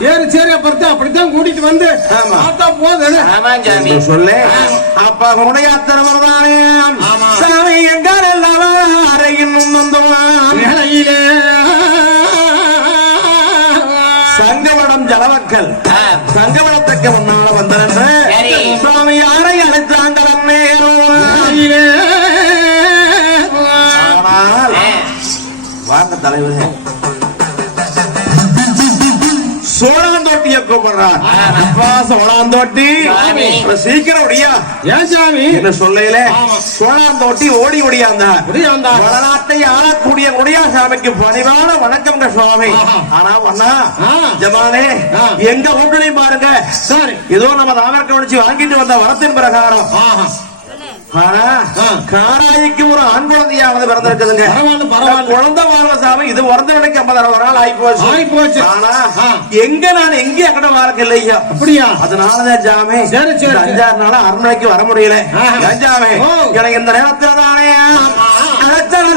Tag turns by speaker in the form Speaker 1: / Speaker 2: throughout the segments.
Speaker 1: சரி சரி அப்புறத்து அப்படித்தான் கூட்டிட்டு வந்து பார்த்தா போதும்.
Speaker 2: சொல்லு. அப்ப உடைய
Speaker 3: அத்திரமர்தானே
Speaker 2: வாங்க தலைவரே. சோழாந்தோட்டிய கூப்பிடுறான்
Speaker 3: ஆமா.
Speaker 2: அப்பா சோழாந்தோட்டி. சீக்கிரம் ஒடியா
Speaker 1: ஏன் சாமி?
Speaker 2: என்ன சொல்லையில. சோழாந்தோட்டி ஓடி
Speaker 1: வந்தா.
Speaker 2: வடநாட்டை ஆளக்கூடிய முடியா சாமிக்கு பணிவான வணக்கம் சுவாமி. ஆனா அண்ணா. ஜமானே. எங்க வீட்டுலையும் பாருங்க.
Speaker 1: சரி.
Speaker 2: ஏதோ நம்ம தாமரக்க முடிச்சு வாங்கிட்டு வந்த வரத்தின் பிரகாரம். ஆனா. காராய்க்கு ஒரு ஆண் குழந்தையாவது பிறந்திருக்குதுங்க
Speaker 1: பரவாயில்ல பரவாயில்ல
Speaker 2: குழந்தை வாழ்ற சாமி இது உறந்த விலைக்கு ஐம்பது அறுபது நாள் ஆகி போச்சு
Speaker 1: ஆகி போச்சு.
Speaker 2: ஆனா
Speaker 1: ஆ.
Speaker 2: எங்க நான் எங்க அக்கட இல்லையா
Speaker 1: அப்படியா
Speaker 2: அதனாலதான் ஜாமே
Speaker 1: சரி, சரி.
Speaker 2: அஞ்சாறு நாள் அரண்மனைக்கு வர முடியல ஜாமே. எனக்கு இந்த நேரத்துல தானே அழைச்சாமி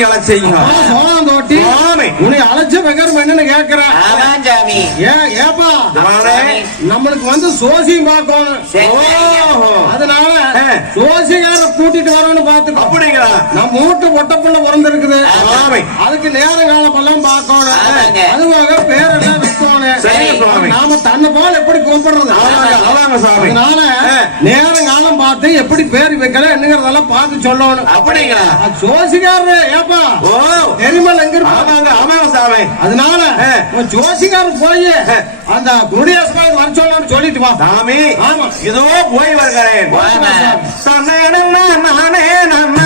Speaker 2: சாமி அழைச்சீங்க சாமி
Speaker 1: உன்னை அழைச்ச வெங்கர் என்னன்னு கேக்குறேன்.
Speaker 3: சாமி.
Speaker 1: ஏன் ஏப்பா. நம்மளுக்கு வந்து சோசியம் பார்க்கணும். அதனால. சோசியக்கார கூட்டிட்டு வரணும்னு பாத்துக்கோ
Speaker 2: அப்படிங்களா?
Speaker 1: நம்ம வீட்டு ஒட்டப்புள்ள பிறந்திருக்குது.
Speaker 2: சாமி
Speaker 1: அதுக்கு நேர காலம் எல்லாம் பார்க்கணும். அதுவாக பேரெல்லாம்
Speaker 2: சுவாமி.
Speaker 1: நாம தன்னை போல எப்படி
Speaker 2: சாமி
Speaker 1: அதனால காலம் பார்த்து எப்படி பேர் வைக்கலாம் என்னங்கிறதெல்லாம் பார்த்து சொல்லணும்.
Speaker 2: அப்படிங்களா?
Speaker 1: அது ஜோசிகாரரு ஏப்பா.
Speaker 2: ஓ.
Speaker 1: தெரியுமா எங்க?
Speaker 2: ஆமாங்க ஆமாங்க சாமி
Speaker 1: அதனால ஜோசிகாரர் போய். அந்த குடியாசமாக வர சொல்லணும்னு சொல்லிட்டு வா.
Speaker 2: சாமி
Speaker 1: ஆமா.
Speaker 2: இதோ போய் வருகிறேன். தன்னே நானே.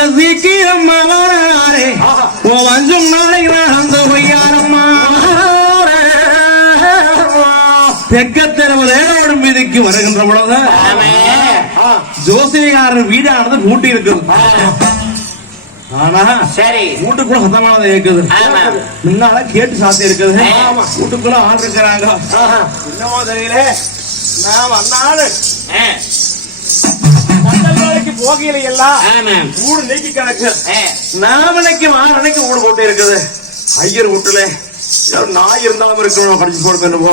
Speaker 2: அங்க சீக்கிரம் வராரே ஓ வஞ்சும் நாளை நடந்து பொய்யாரம்மா. தெக்கத்தெருவு தேரோடும் வீதிக்கு வருகின்ற பொழுது ஜோசியக்காரர் வீடானது பூட்டி இருக்குது ஆனா
Speaker 3: சரி.
Speaker 2: வீட்டுக்குள்ள சத்தமானது இருக்குது. முன்னால கேட்டு சாத்தி இருக்குது.
Speaker 3: ஆமா.
Speaker 2: வீட்டுக்குள்ள ஆள் இருக்கிறாங்க. என்னமோ தெரியல. நான் வந்தாலும்.
Speaker 3: ஆ,
Speaker 2: போகையில எல்லாம் ஊடு நீக்கி கிடக்கு
Speaker 3: ஆ,
Speaker 2: நாமனைக்கு மாறனைக்கு ஊடு போட்டு இருக்குது. ஐயர் வீட்டுல நாய் இருந்தாம இருக்கணும் படிச்சு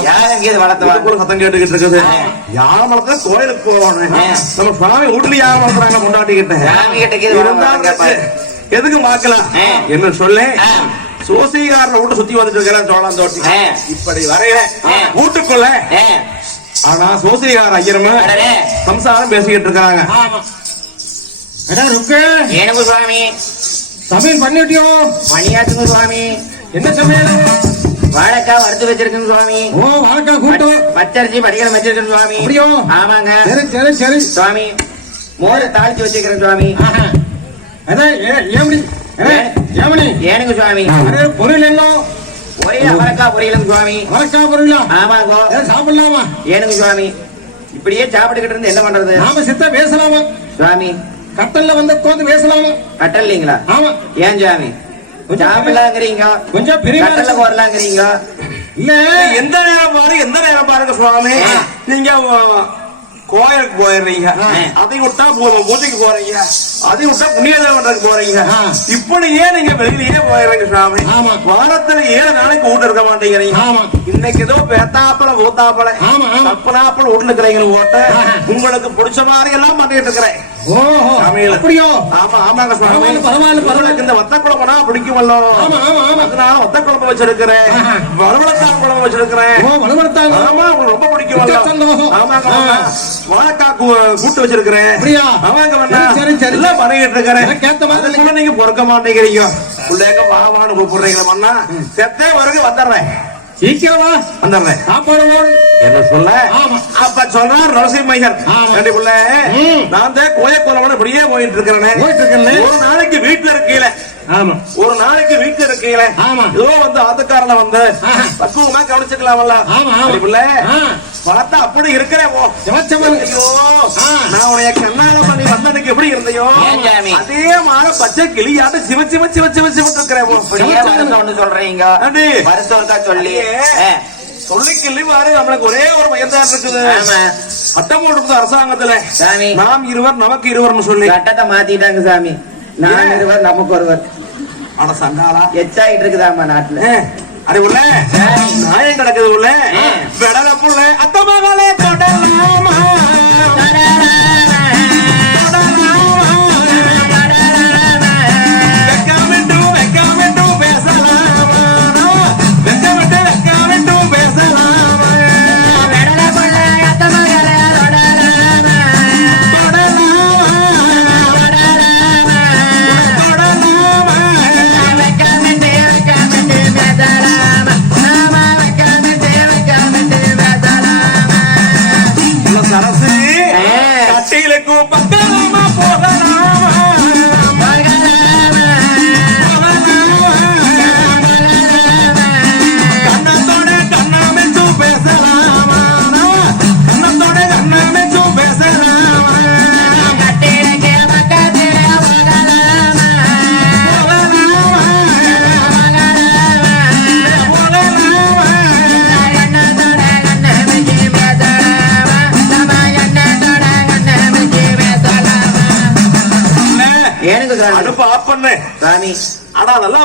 Speaker 3: யார் எங்கேயாவது வளர்த்து
Speaker 2: வீட்டுக்குள்ள சத்தம் கேட்டுக்கிட்டு இருக்குது. யாரை வளர்த்தா கோயிலுக்கு போவானே? நம்ம சுவாமி வீட்டுல யாரை வளர்த்துறாங்க கொண்டாட்டிக்கிட்டேன் இருந்தாலும். எதுக்கு மாக்கலாம்
Speaker 3: ஆ.
Speaker 2: என்ன சொல்ல. சோசிகாரனை விட்டு சுத்தி வந்துட்டு இருக்கிறேன் சோழம் தோட்டி. இப்படி வரையில. வீட்டுக்குள்ள. ஆனா சோசிகார ஐயருமா. சம்சாரம் பேசிக்கிட்டு இருக்காங்க.
Speaker 1: அடா ருக்கு.
Speaker 3: ஏனுங்க சுவாமி?
Speaker 1: சமையல் பண்ணிட்டியோ?
Speaker 3: பணியாற்றுங்க சுவாமி.
Speaker 1: என்ன சமையல்?
Speaker 3: வாழைக்காய் வறுத்து வச்சிருக்குங்க சுவாமி.
Speaker 1: ஓ வாழைக்காய் கூட்டு.
Speaker 3: பச்சரிசி படிக்கல வச்சிருக்கேன் சுவாமி.
Speaker 1: அப்படியோ?
Speaker 3: ஆமாங்க.
Speaker 1: சரி சரி சரி.
Speaker 3: சுவாமி மோரை தாளிச்சு வச்சிருக்கிறேன் சுவாமி.
Speaker 1: அதான் ஏமணி ஏமணி.
Speaker 3: ஏனுங்க சுவாமி?
Speaker 1: பொரியல் என்ன?
Speaker 3: ஒரே அவரக்காய் பொரியலுங்க சுவாமி.
Speaker 1: வாழைக்காய் பொரியலா?
Speaker 3: ஆமாங்கோ.
Speaker 1: சாப்பிடலாமா?
Speaker 3: ஏனுங்க சுவாமி? இப்படியே சாப்பிட்டுக்கிட்டு இருந்து என்ன பண்றது?
Speaker 1: நாம சித்த பேசலாமா?
Speaker 3: சுவாமி
Speaker 1: கட்டல்ல வந்து உட்காந்து பேசலாமா
Speaker 3: கட்டலைங்களா
Speaker 1: ஆமா.
Speaker 3: ஏன்
Speaker 1: கொஞ்சம்
Speaker 3: சாப்பிடலாங்கிறீங்க
Speaker 1: கொஞ்சம் பெரிய
Speaker 3: கட்டல போடலாங்கிறீங்க
Speaker 1: இல்ல.
Speaker 2: எந்த நேரம் பாரு எந்த நேரம் பாருங்க சுவாமி. நீங்க கோயிலுக்கு போயிடுறீங்க. அதை விட்டா பூஜைக்கு போறீங்க அதை விட்டா புண்ணியதேவன் பண்றதுக்கு போறீங்க. இப்படியே நீங்க வெளியிலேயே போயிடுறீங்க சுவாமி
Speaker 1: ஆமா.
Speaker 2: வாரத்துல ஏழு நாளைக்கு வீட்டு இருக்க மாட்டேங்கிறீங்க
Speaker 1: ஆமா.
Speaker 2: இன்னைக்கு ஏதோ பேத்தாப்பல ஊத்தாப்பல. தப்பனாப்பல வீட்டுல இருக்கிறீங்க ஓட்ட. உங்களுக்கு பிடிச்ச மாதிரி எல்லாம் பண்ணிட்டு இருக்கிறேன்
Speaker 1: ஓஹோ. அப்படியோ
Speaker 2: ஆமா ஆமாங்க சுவாமி
Speaker 1: பரவாயில்ல, பரவாயில்ல,
Speaker 2: இந்த வத்த அதனால வத்த குழம்பு வச்சிருக்கிறேன். வளவளத்தான் குழம்பு வச்சிருக்கிறேன். ஆமா உங்களுக்கு ரொம்ப பிடிக்கும்
Speaker 1: மிக்க சந்தோஷம்.
Speaker 2: ஆமாங்க
Speaker 1: ஆ.
Speaker 2: ஆமா. வாழைக்காய் கூ- கூட்டு வச்சிருக்கிறேன்? ஆமாங்க. எல்லாம் பண்ணிக்கிட்டு இருக்கிறேன். நீங்க பொறுக்க மாட்டேங்கிறீங்க. பிள்ளைங்க வாவான்னு கூப்பிடுறீங்களா மண்ணா செத்தே வருக வந்துடுறேன்.
Speaker 1: சீக்கிரமா
Speaker 2: வந்துடுறேன்.
Speaker 1: சாப்பாடு போடு.
Speaker 2: என்ன சொல்ல?
Speaker 1: ஆமா.
Speaker 2: அப்ப சொல்றார்
Speaker 1: ம்.
Speaker 2: நான் தான் கோயக்கோலவன இப்படியே போயிட்டு இருக்கிறேன். ஒரு நாளைக்கு வீட்டுல இருக்கீல
Speaker 1: ஆமா.
Speaker 2: ஒரு நாளைக்கு வீட்டுல இருக்கீல
Speaker 1: ஆமா.
Speaker 2: ஏதோ வந்து ஆத்துக்காரல வந்து. பக்குவமா புள்ள.
Speaker 1: ஆ.
Speaker 2: பார்த்தா அப்படி இருக்கிறேன் ஐயோ. நான் உனைய கண்ணால பண்ணி வந்தனுக்கு எப்படி இருந்தையோ? அதே மாதிரி பச்சை கிளியாட்ட சிவ சிவ சிவ சிவ சிவ இருக்கிறேன்
Speaker 3: சொல்றீங்க. வருஷம் சொல்லி.
Speaker 2: அடியே.
Speaker 3: ஆ,
Speaker 2: சொல்லி கிள்ளி பாரு நம்மளுக்கு ஒரே ஒரு மையம் தான் இருக்குது சட்டம் போட்டு அரசாங்கத்துல.
Speaker 3: சாமி.
Speaker 2: நாம் இருவர் நமக்கு இருவர்னு சொல்லி.
Speaker 3: சட்டத்தை மாத்திட்டாங்க சாமி. நான்? இருவர் நமக்கு ஒருவர்.
Speaker 2: அட சண்டாளா?
Speaker 3: எச்சாயிட்டு இருக்குதாமா நாட்டுல
Speaker 2: அடி உள்ள? நாயம் கிடக்குது உள்ள. விடல புள்ள. அத்த மகளே தொடலாமா
Speaker 3: எனக்கு
Speaker 2: ஆனா நல்லா